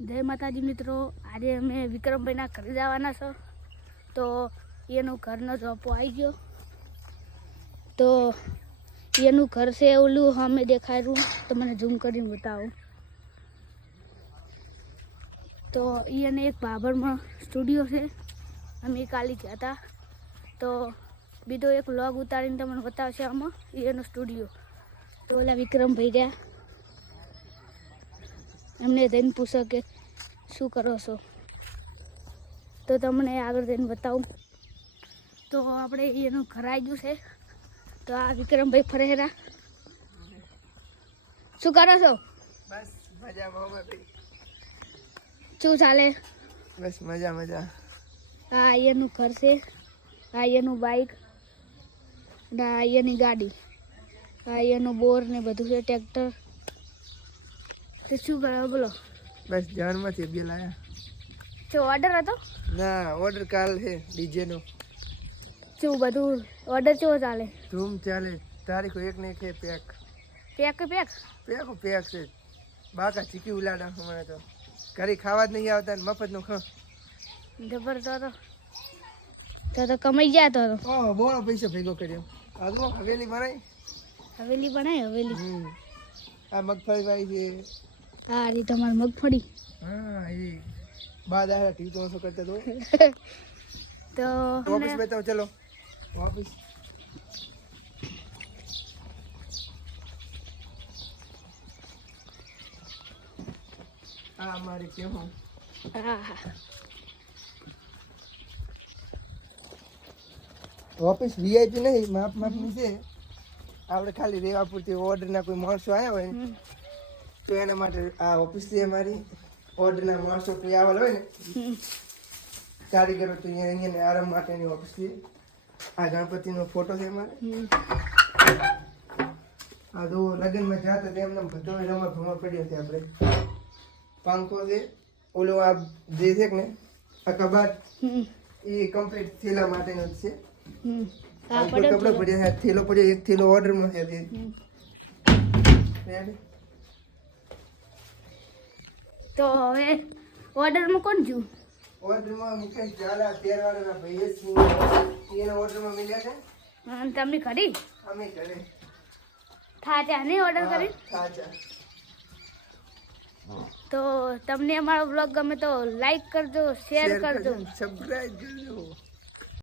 જય માતાજી મિત્રો. આજે અમે વિક્રમભાઈના ઘરે જવાના છો. તો એનું ઘરનો ચોપો આવી ગયો. તો એનું ઘર છે ઓલું અમે દેખાડ્યું મને ઝૂમ કરીને બતાવું. તો એને એક બાબરમાં સ્ટુડિયો છે. અમે કાલી ગયા હતા. તો બીજો એક લોગ ઉતારીને તમને બતાવશે આમાં. એનો સ્ટુડિયો તો ઓલા વિક્રમભાઈ રહ્યા એમને જઈને પૂછો કે શું કરો છો? તો તમને આગળ જઈને બતાવું. તો આપણે એનું ઘર આવી ગયું છે. તો આ વિક્રમભાઈ ફરેરા. શું કરો છો? બસ મજામાં શું ચાલે? બસ મજા મજા. આ એનું ઘર છે. આ એનું બાઈક. અને આ એની ગાડી. આ અહીંયાનું બોર ને બધું છે ટ્રેક્ટર. તો શું કરો બોલો? બસ જાનમાંથી બે લાયા. શું ઓર્ડર હતો? ના ઓર્ડર કાલ છે ડીજે નો શું બધું? ઓર્ડર કેવો ચાલે? ધૂમ ચાલે. તારીખો એક ને એક છે pack pack pack pack pack છે. બાકા ચીકી ઉલાડા હમણાં તો. ઘરે ખાવા જ નહીં આવતા ને મફતનું ખા જબર તો તો તો તો કમાઈ ગયા તો. ઓહ બહુ પૈસા ભેગો કર્યો. આગો હવેલી બનાવી હવેલી બનાય હવેલી. આ મગફળી વાળી છે હા રી તમારે મગફળી. હા એ બા દાડા ટીવી તો ઓછો કરતા તો. તો ઓફિસ બતાવો ચલો. ઓફિસ. આ મારી કેવું? ઓફિસ વીઆઈપી નહીં માપ માપની છે. આપણે ખાલી રેવા પૂરતી ઓર્ડરના કોઈ માણસો આવ્યા હોય. ને. તો એના માટે આ ઓફિસ છે અમારી. ઓર્ડરના માણસો કોઈ આવેલા હોય ને. કારીગરો તો અહીંયા અહીંયા આરામ માટેની ઓફિસ છે. આ ગણપતિનો ફોટો છે અમારે. આ તો લગ્નમાં જાતા તેમ એમને બધો રમા ભમા પડ્યો છે આપણે. પાંખો છે ઓલો આ જે છે ને આ કબાટ એ કમ્પ્લીટ થેલા માટેનો જ છે. કપડા પડ્યો થેલો પડ્યો એક થેલો ઓર્ડરમાં છે તે હવે ઓર્ડરમાં કોણ છું ઓર્ડરમાં મુકેશ ઝાલા તેરવાળાના ભાઈ છે એના ઓર્ડરમાં મળ્યા છે? તમે કરી અમે ત્યાં નહીં ઓર્ડર કરી? સાચા તો તમને અમારો બ્લોગ ગમે તો લાઈક કરજો શેર કરજો. સબસ્ક્રાઈબ કરજો.